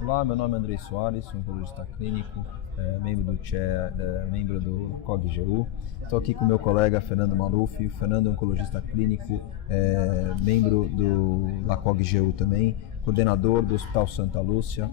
Olá, meu nome é Andrei Soares, sou oncologista clínico, membro do LACOG-GU. Estou aqui com meu colega Fernando Maluf. O Fernando é oncologista clínico, membro do LACOG-GU também, coordenador do Hospital Santa Lúcia,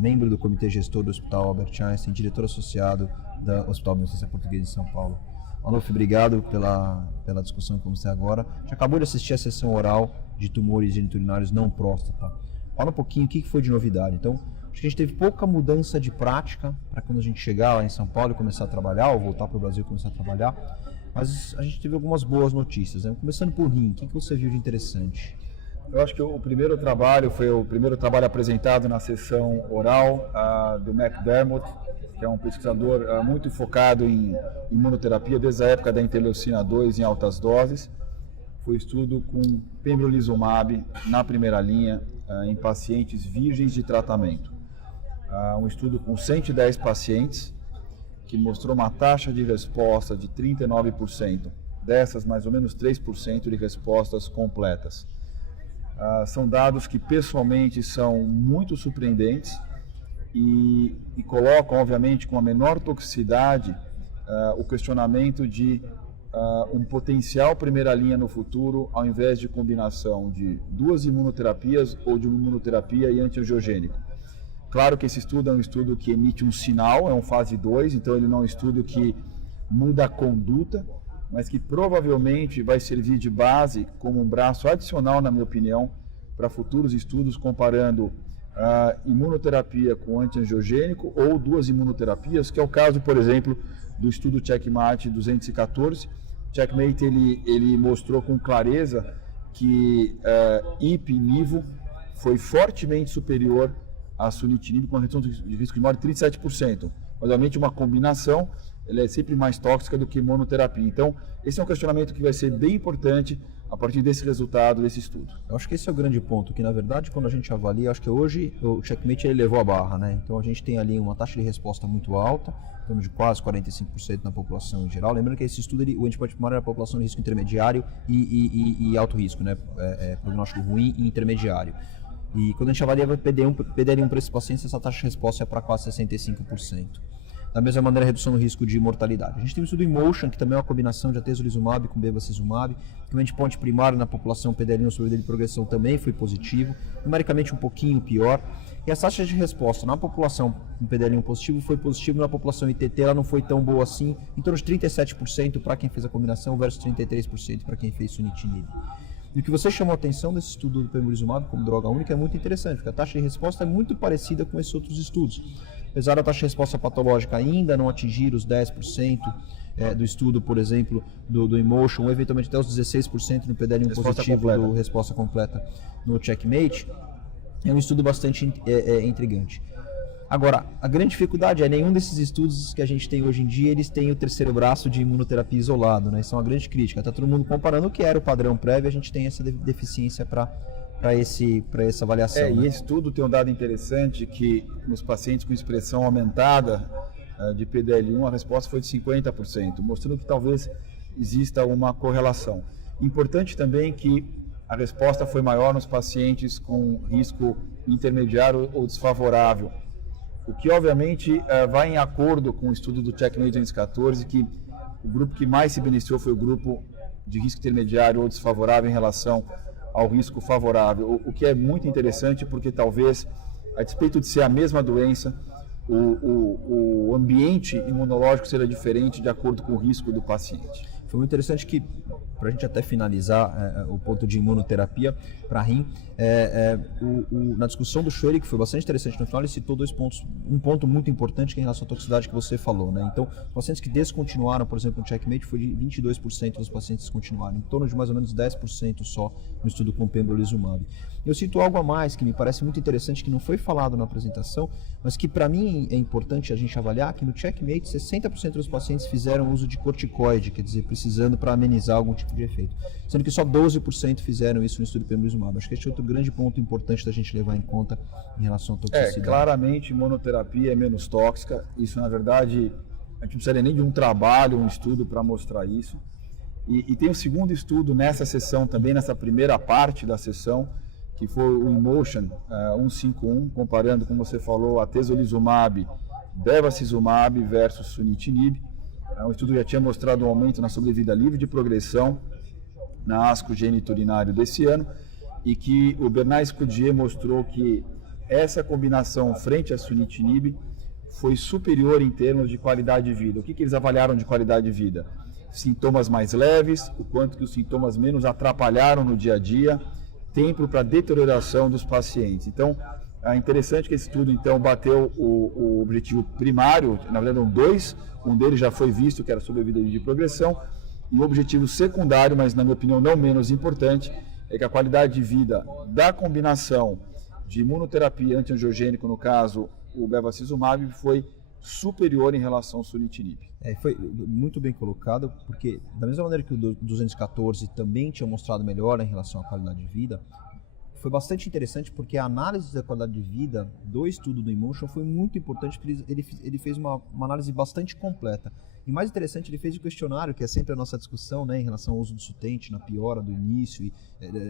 membro do comitê gestor do Hospital Albert Einstein, diretor associado do Hospital Beneficência Portuguesa de São Paulo. Maluf, obrigado pela discussão que vamos ter agora. Já acabou de assistir a sessão oral de tumores geniturinários não próstata. Fala um pouquinho o que foi de novidade. Então, acho que a gente teve pouca mudança de prática para quando a gente chegar lá em São Paulo e começar a trabalhar, ou voltar para o Brasil e começar a trabalhar, mas a gente teve algumas boas notícias, né? Começando por rim, o que você viu de interessante? Eu acho que o primeiro trabalho foi o primeiro trabalho apresentado na sessão oral do McDermott, que é um pesquisador muito focado em imunoterapia desde a época da interleucina 2 em altas doses. Foi estudo com pembrolizumab na primeira linha em pacientes virgens de tratamento. Um estudo com 110 pacientes que mostrou uma taxa de resposta de 39%. Dessas, mais ou menos 3% de respostas completas. São dados que pessoalmente são muito surpreendentes e colocam, obviamente, com a menor toxicidade o questionamento de um potencial primeira linha no futuro, ao invés de combinação de duas imunoterapias ou de uma imunoterapia e antiangiogênico. Claro que esse estudo é um estudo que emite um sinal, é um fase 2, então ele não é um estudo que muda a conduta, mas que provavelmente vai servir de base como um braço adicional, na minha opinião, para futuros estudos comparando imunoterapia com antiangiogênico ou duas imunoterapias, que é o caso, por exemplo, do estudo Checkmate 214. Checkmate ele mostrou com clareza que ipi/nivo foi fortemente superior a sunitinib, com uma redução de risco de morte de 37%. Obviamente, uma combinação ela é sempre mais tóxica do que monoterapia. Então, esse é um questionamento que vai ser bem importante a partir desse resultado, desse estudo. Eu acho que esse é o grande ponto, que na verdade, quando a gente avalia, acho que hoje o Checkmate ele levou a barra, né? Então a gente tem ali uma taxa de resposta muito alta, em torno de quase 45% na população em geral. Lembrando que esse estudo, o endpoint primário era a população de risco intermediário e alto risco, né? Prognóstico ruim e intermediário. E quando a gente avalia PDL1 para esses pacientes, essa taxa de resposta é para quase 65%. Da mesma maneira, a redução do risco de mortalidade. A gente tem um estudo em Motion, que também é uma combinação de atezolizumab com bevacizumab, que o endpoint primário na população PDL1 sobre de progressão também foi positivo, numericamente um pouquinho pior. E a taxa de resposta na população com PDL1 positivo foi positivo, na população ITT ela não foi tão boa assim, em torno de 37% para quem fez a combinação versus 33% para quem fez sunitinib. E o que você chamou a atenção desse estudo do pembrolizumab como droga única é muito interessante, porque a taxa de resposta é muito parecida com esses outros estudos. Apesar da taxa de resposta patológica ainda não atingir os 10% do estudo, por exemplo, do Emotion, ou eventualmente até os 16% no PDL1 positivo do resposta completa no Checkmate, é um estudo bastante intrigante. Agora, a grande dificuldade é nenhum desses estudos que a gente tem hoje em dia, eles têm o terceiro braço de imunoterapia isolado, né? Isso é uma grande crítica. Está todo mundo comparando o que era o padrão prévio, a gente tem essa deficiência para essa avaliação. E esse estudo tem um dado interessante que nos pacientes com expressão aumentada de PDL1 a resposta foi de 50%, mostrando que talvez exista uma correlação. Importante também que a resposta foi maior nos pacientes com risco intermediário ou desfavorável, o que obviamente vai em acordo com o estudo do Checkmate 214, que o grupo que mais se beneficiou foi o grupo de risco intermediário ou desfavorável em relação ao risco favorável, o que é muito interessante porque talvez, a despeito de ser a mesma doença, o ambiente imunológico seja diferente de acordo com o risco do paciente. Foi muito interessante que, para a gente até finalizar o ponto de imunoterapia para rim, na discussão do Schwery, que foi bastante interessante no final, ele citou dois pontos. Um ponto muito importante que é em relação à toxicidade que você falou, né? Então, os pacientes que descontinuaram, por exemplo, no Checkmate, foi de 22% dos pacientes que descontinuaram, em torno de mais ou menos 10% só no estudo com pembrolizumab. Eu cito algo a mais que me parece muito interessante, que não foi falado na apresentação, mas que para mim é importante a gente avaliar, que no Checkmate 60% dos pacientes fizeram uso de corticoide, quer dizer, precisando para amenizar algum tipo tipo de efeito. Sendo que só 12% fizeram isso no estudo pembrolizumab. Acho que este é outro grande ponto importante da gente levar em conta em relação à toxicidade. Claramente monoterapia é menos tóxica. Isso, na verdade, a gente não precisaria nem de um trabalho, um estudo para mostrar isso. E tem um segundo estudo nessa sessão, também nessa primeira parte da sessão, que foi o IMotion 151, comparando, como você falou, atezolizumab, bevacizumab versus sunitinib. O estudo já tinha mostrado um aumento na sobrevida livre de progressão na ASCO geniturinário desse ano, e que o Bernard Scoudier mostrou que essa combinação frente a sunitinib foi superior em termos de qualidade de vida. O que eles avaliaram de qualidade de vida? Sintomas mais leves, o quanto que os sintomas menos atrapalharam no dia a dia, tempo para deterioração dos pacientes. Então, é interessante que esse estudo então bateu o objetivo primário, na verdade eram dois, um deles já foi visto, que era sobrevida de progressão, e o objetivo secundário, mas na minha opinião não menos importante, é que a qualidade de vida da combinação de imunoterapia antiangiogênico, no caso o bevacizumab, foi superior em relação ao sunitinib. Foi muito bem colocado, porque da mesma maneira que o 214 também tinha mostrado melhora em relação à qualidade de vida, foi bastante interessante porque a análise da qualidade de vida do estudo do IMotion foi muito importante, porque ele fez uma análise bastante completa. E mais interessante, ele fez o questionário, que é sempre a nossa discussão, né, em relação ao uso do sutente, na piora do início, e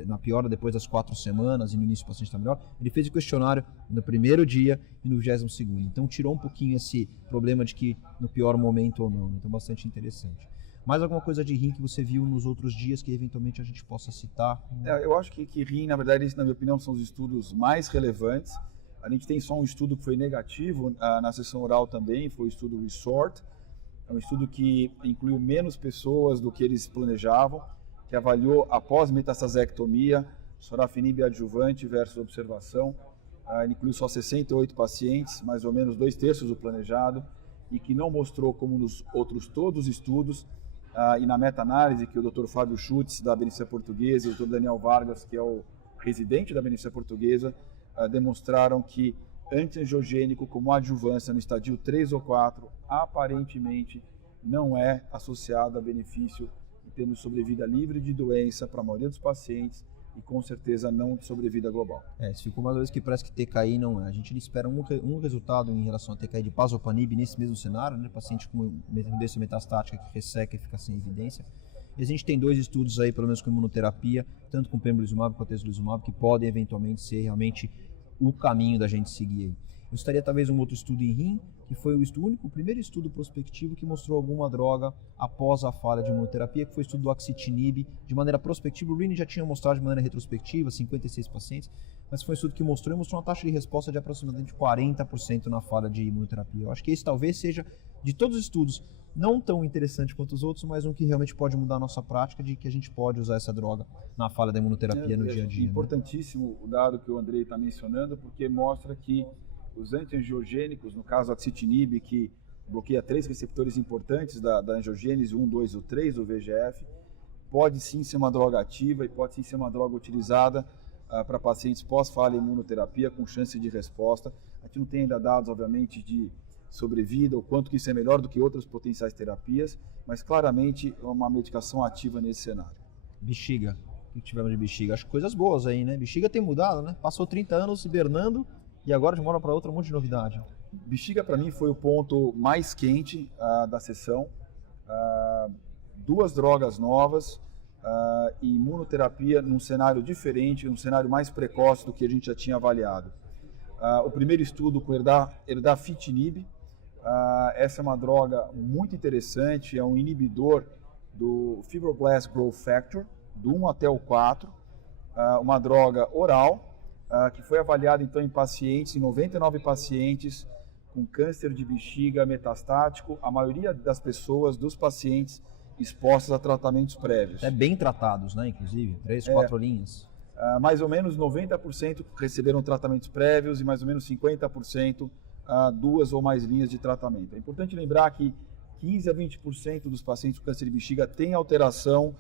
na piora depois das 4 semanas, e no início o paciente está melhor. Ele fez o questionário no primeiro dia e no 22º. Então tirou um pouquinho esse problema de que no pior momento ou não. Então bastante interessante. Mais alguma coisa de rim que você viu nos outros dias que eventualmente a gente possa citar? Eu acho que rim, na verdade, na minha opinião, são os estudos mais relevantes. A gente tem só um estudo que foi negativo na sessão oral também, foi o estudo RESORT. É um estudo que incluiu menos pessoas do que eles planejavam, que avaliou após metastasectomia, sorafenib adjuvante versus observação. Ele incluiu só 68 pacientes, mais ou menos 2/3 do planejado, e que não mostrou, como nos outros todos os estudos, e na meta-análise que o Dr. Fábio Schutz, da Beneficência Portuguesa, e o Dr. Daniel Vargas, que é o residente da Beneficência Portuguesa, demonstraram que antiangiogênico como adjuvância no estadio 3 ou 4, aparentemente não é associado a benefício em termos de sobrevida livre de doença para a maioria dos pacientes, e com certeza não de sobrevida global. Se ficou uma vez que parece que TKI não é. A gente espera um resultado em relação a TKI de pazopanib nesse mesmo cenário, né? Paciente com doença metastática que resseca e fica sem evidência. E a gente tem 2 estudos aí, pelo menos com imunoterapia, tanto com pembrolizumab quanto atezolizumab, que podem eventualmente ser realmente o caminho da gente seguir aí. Eu estaria talvez um outro estudo em rim, que foi o primeiro estudo prospectivo que mostrou alguma droga após a falha de imunoterapia, que foi o estudo do axitinib, de maneira prospectiva. O Rini já tinha mostrado de maneira retrospectiva, 56 pacientes, mas foi um estudo que mostrou uma taxa de resposta de aproximadamente 40% na falha de imunoterapia. Eu acho que esse talvez seja, de todos os estudos, não tão interessante quanto os outros, mas um que realmente pode mudar a nossa prática, de que a gente pode usar essa droga na falha da imunoterapia no dia a dia. É importantíssimo, né, o dado que o Andrei está mencionando, porque mostra que os antiangiogênicos, no caso axitinib, que bloqueia 3 receptores importantes da angiogênese, 1, 2 ou 3, o VEGF, pode sim ser uma droga ativa e pode sim ser uma droga utilizada para pacientes pós-falha imunoterapia com chance de resposta. A gente não tem ainda dados, obviamente, de sobrevida, o quanto que isso é melhor do que outras potenciais terapias, mas claramente é uma medicação ativa nesse cenário. Bexiga, o que tivemos de bexiga? Acho que coisas boas aí, né? Bexiga tem mudado, né? Passou 30 anos hibernando e agora de uma hora para outra um monte de novidade. Bexiga para mim foi o ponto mais quente da sessão. 2 drogas novas e imunoterapia num cenário diferente, num cenário mais precoce do que a gente já tinha avaliado. O primeiro estudo com erdafitinib, essa é uma droga muito interessante, é um inibidor do Fibroblast Growth Factor, do 1 até o 4, uma droga oral, que foi avaliada então em pacientes, em 99 pacientes com câncer de bexiga metastático, a maioria das pessoas, dos pacientes expostos a tratamentos prévios. Bem tratados, né, inclusive, 3, 4 linhas. Mais ou menos 90% receberam tratamentos prévios e mais ou menos 50% 2 ou mais linhas de tratamento. É importante lembrar que 15 a 20% dos pacientes com câncer de bexiga têm alteração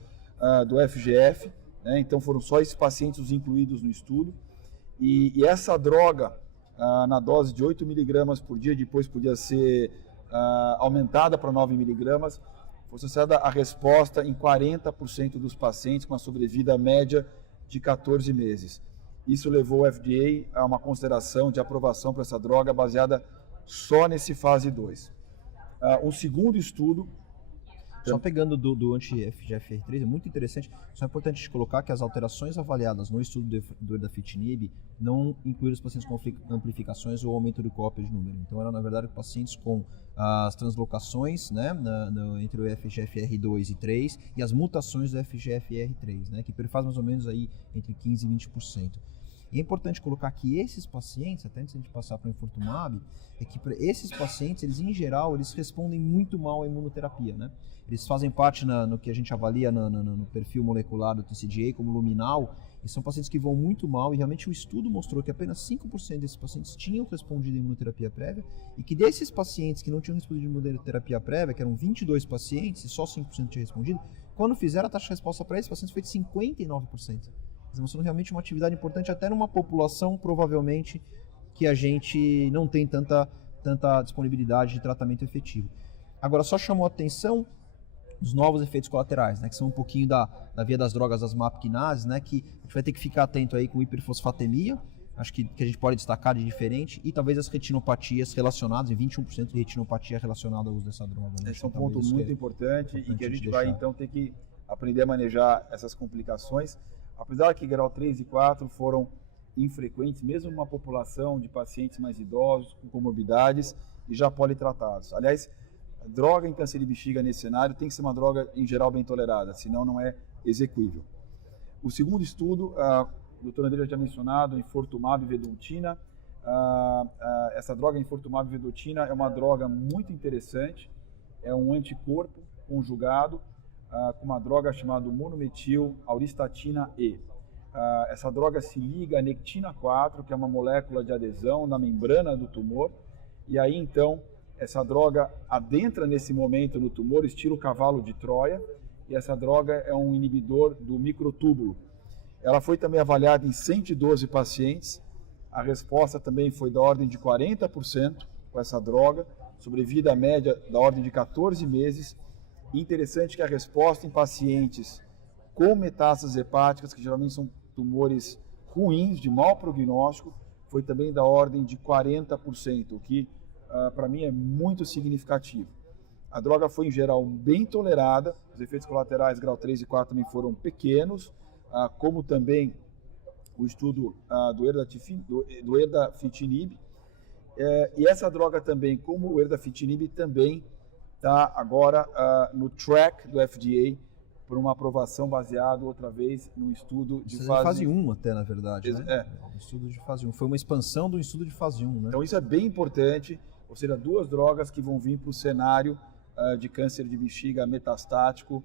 do FGF, né? Então foram só esses pacientes os incluídos no estudo. E essa droga, na dose de 8 mg por dia, depois podia ser aumentada para 9 mg, foi associada à resposta em 40% dos pacientes com uma sobrevida média de 14 meses. Isso levou o FDA a uma consideração de aprovação para essa droga baseada só nesse fase 2. Um segundo estudo... Só pegando do anti-FGFR3, é muito interessante, só é importante te colocar que as alterações avaliadas no estudo do erdafitinib não incluíram os pacientes com amplificações ou aumento de cópia de número. Então, eram, na verdade, pacientes com as translocações, né, entre o FGFR2 e 3 e as mutações do FGFR3, né, que faz mais ou menos aí entre 15% e 20%. E é importante colocar que esses pacientes, até antes de a gente passar para o Infortumab, é que esses pacientes, eles em geral, eles respondem muito mal à imunoterapia, né? Eles fazem parte no que a gente avalia no perfil molecular do TCGA como luminal, e são pacientes que vão muito mal, e realmente o estudo mostrou que apenas 5% desses pacientes tinham respondido à imunoterapia prévia, e que desses pacientes que não tinham respondido à imunoterapia prévia, que eram 22 pacientes, e só 5% tinham respondido, quando fizeram a taxa de resposta para esses pacientes foi de 59%. Mostrando realmente uma atividade importante até numa população, provavelmente, que a gente não tem tanta disponibilidade de tratamento efetivo. Agora, só chamou a atenção os novos efeitos colaterais, né, que são um pouquinho da via das drogas, das MAP kinases, né, que a gente vai ter que ficar atento aí com hiperfosfatemia, acho que a gente pode destacar de diferente, e talvez as retinopatias relacionadas, em 21% de retinopatia relacionada ao uso dessa droga. Né? Esse é um ponto muito importante e que a gente vai, então, ter que aprender a manejar essas complicações. Apesar que grau 3 e 4 foram infrequentes, mesmo numa população de pacientes mais idosos, com comorbidades e já politratados. Aliás, a droga em câncer de bexiga nesse cenário tem que ser uma droga, em geral, bem tolerada, senão não é execuível. O segundo estudo, o Dr. André já tinha mencionado, Infortumab vedotina. Essa droga, Infortumab vedotina, é uma droga muito interessante, é um anticorpo conjugado, com uma droga chamada monometil auristatina E. Essa droga se liga à nectina 4, que é uma molécula de adesão na membrana do tumor, e aí então essa droga adentra nesse momento no tumor, estilo cavalo de Troia, e essa droga é um inibidor do microtúbulo. Ela foi também avaliada em 112 pacientes, a resposta também foi da ordem de 40% com essa droga, sobrevida média da ordem de 14 meses. Interessante que a resposta em pacientes com metástases hepáticas, que geralmente são tumores ruins, de mau prognóstico, foi também da ordem de 40%, o que para mim é muito significativo. A droga foi em geral bem tolerada, os efeitos colaterais grau 3 e 4 também foram pequenos, como também o estudo do erdafitinib. E essa droga também, como o erdafitinib, também está agora no track do FDA por uma aprovação baseada outra vez no estudo de fase 1 até, na verdade, né? Estudo de fase 1. Foi uma expansão do estudo de fase 1, né? Então isso é bem importante, ou seja, duas drogas que vão vir para o cenário de câncer de bexiga metastático,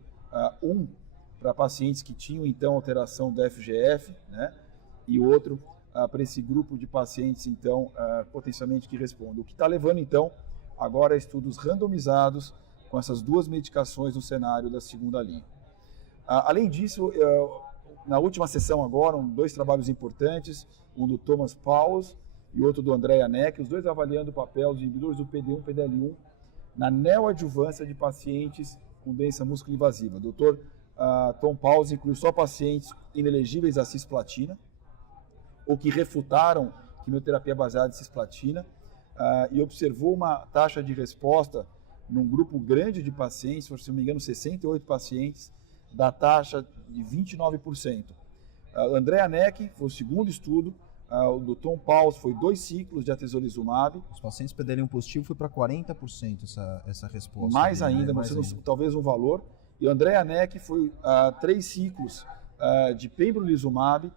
para pacientes que tinham então alteração do FGF, né? E outro para esse grupo de pacientes então potencialmente que respondem. O que está levando então agora estudos randomizados com essas duas medicações no cenário da segunda linha. Além disso, na última sessão agora, dois trabalhos importantes, um do Thomas Pauls e outro do André Janek, os dois avaliando o papel dos inibidores do PD1 e PDL1 na neoadjuvância de pacientes com doença músculo-invasiva. O Dr. Tom Pauls incluiu só pacientes inelegíveis à cisplatina ou que refutaram quimioterapia baseada em cisplatina, e observou uma taxa de resposta num grupo grande de pacientes, se não me engano 68 pacientes, da taxa de 29%. O André Janek foi o segundo estudo, o do Tom Pauls foi 2 ciclos de atezolizumab. Os pacientes PDL1 positivo foi para 40% essa resposta. Mais ainda, mostrando talvez um valor. E o André Janek foi 3 ciclos de pembrolizumab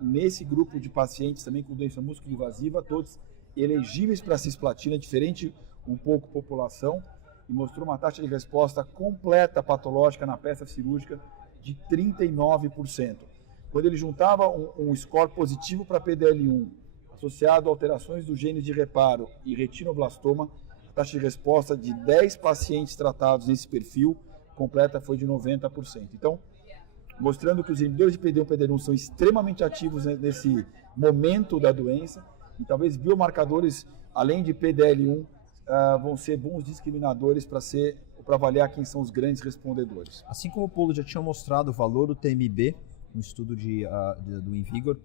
nesse grupo de pacientes também com doença músculo-invasiva, todos elegíveis para cisplatina, diferente um pouco população, e mostrou uma taxa de resposta completa patológica na peça cirúrgica de 39%. Quando ele juntava um score positivo para PDL1, associado a alterações dos genes de reparo e retinoblastoma, a taxa de resposta de 10 pacientes tratados nesse perfil completa foi de 90%. Então, mostrando que os inibidores de PD1 e PDL1 são extremamente ativos nesse momento da doença, e talvez biomarcadores, além de PDL1, vão ser bons discriminadores para avaliar quem são os grandes respondedores. Assim como o Paulo já tinha mostrado o valor do TMB no estudo do Invigor,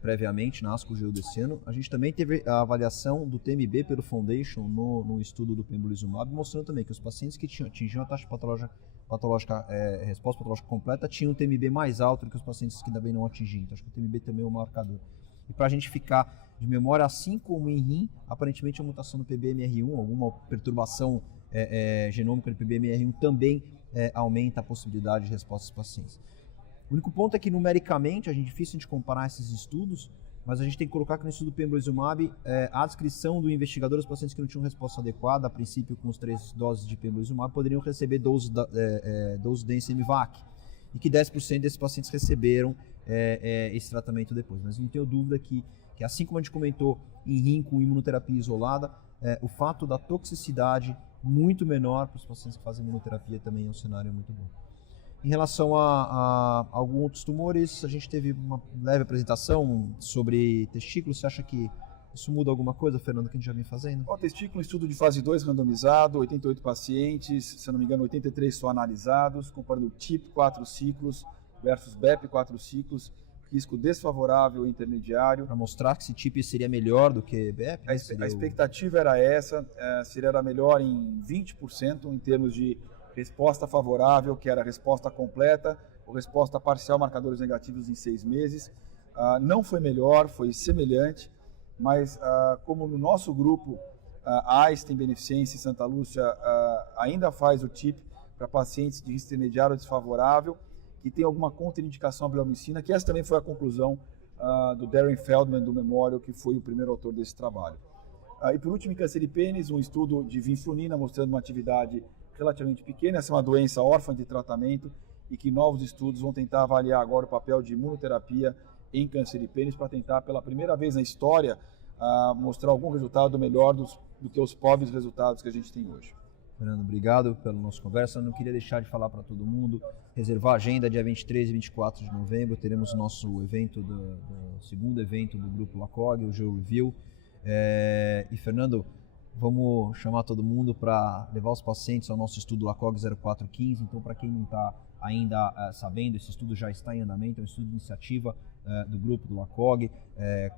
previamente na ASCO GU desse ano, a gente também teve a avaliação do TMB pelo Foundation no estudo do pembrolizumab, mostrando também que os pacientes que atingiam a taxa patológica, resposta patológica completa tinham um TMB mais alto do que os pacientes que também não atingiam. Então, acho que o TMB também é um marcador. E para a gente ficar de memória, assim como em rim, aparentemente a mutação do PBMR1, alguma perturbação genômica do PBMR1 também aumenta a possibilidade de resposta dos pacientes. O único ponto é que numericamente é difícil de comparar esses estudos, mas a gente tem que colocar que no estudo do pembrolizumab, a descrição do investigador, os pacientes que não tinham resposta adequada, a princípio com as 3 doses de pembrolizumab, poderiam receber dose de NCM-VAC, e que 10% desses pacientes receberam esse tratamento depois. Mas não tenho dúvida que assim como a gente comentou em rim com imunoterapia isolada, o fato da toxicidade muito menor para os pacientes que fazem imunoterapia também é um cenário muito bom. Em relação a alguns outros tumores, a gente teve uma leve apresentação sobre testículos. Você acha que isso muda alguma coisa, Fernando, que a gente já vem fazendo? O testículo, estudo de fase 2 randomizado, 88 pacientes, se não me engano, 83 só analisados, comparando TIP 4 ciclos versus BEP 4 ciclos, risco desfavorável intermediário. Para mostrar que esse TIP seria melhor do que BEP? A expectativa era essa, seria melhor em 20% em termos de resposta favorável, que era a resposta completa, ou resposta parcial, marcadores negativos em 6 meses. Não foi melhor, foi semelhante, mas como no nosso grupo, a Einstein Beneficência e Santa Lúcia ainda faz o TIP para pacientes de risco intermediário desfavorável, que tem alguma contraindicação à bleomicina, que essa também foi a conclusão do Darren Feldman, do Memorial, que foi o primeiro autor desse trabalho. E por último, em câncer de pênis, um estudo de vinflunina mostrando uma atividade relativamente pequena. Essa é uma doença órfã de tratamento e que novos estudos vão tentar avaliar agora o papel de imunoterapia em câncer de pênis para tentar, pela primeira vez na história, mostrar algum resultado melhor do que os pobres resultados que a gente tem hoje. Fernando, obrigado pela nossa conversa. Eu não queria deixar de falar para todo mundo, reservar a agenda dia 23 e 24 de novembro, teremos o nosso evento, do segundo evento do Grupo LACOG, o GEO Review. E Fernando, vamos chamar todo mundo para levar os pacientes ao nosso estudo LACOG 0415. Então, para quem não está ainda sabendo, esse estudo já está em andamento, é um estudo de iniciativa do grupo do LACOG,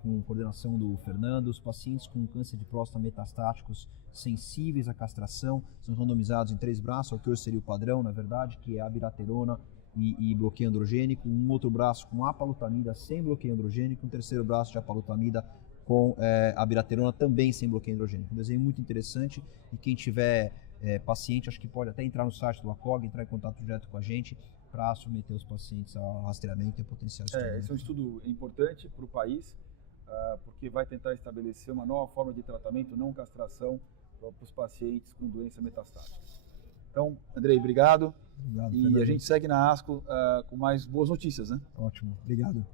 com coordenação do Fernando. Os pacientes com câncer de próstata metastáticos sensíveis à castração são randomizados em 3 braços, o que hoje seria o padrão, na verdade, que é abiraterona e bloqueio androgênico, um outro braço com apalutamida sem bloqueio androgênico, um terceiro braço de apalutamida com abiraterona também sem bloqueio androgênico. Um desenho muito interessante, e quem tiver paciente, acho que pode até entrar no site do LACOG, entrar em contato direto com a gente para submeter os pacientes ao rastreamento e potencial estudo. Esse é um estudo importante para o país, porque vai tentar estabelecer uma nova forma de tratamento, não castração, para os pacientes com doença metastática. Então, Andrei, obrigado. Obrigado, e Fernando. a gente segue na ASCO com mais boas notícias, né? Ótimo, obrigado.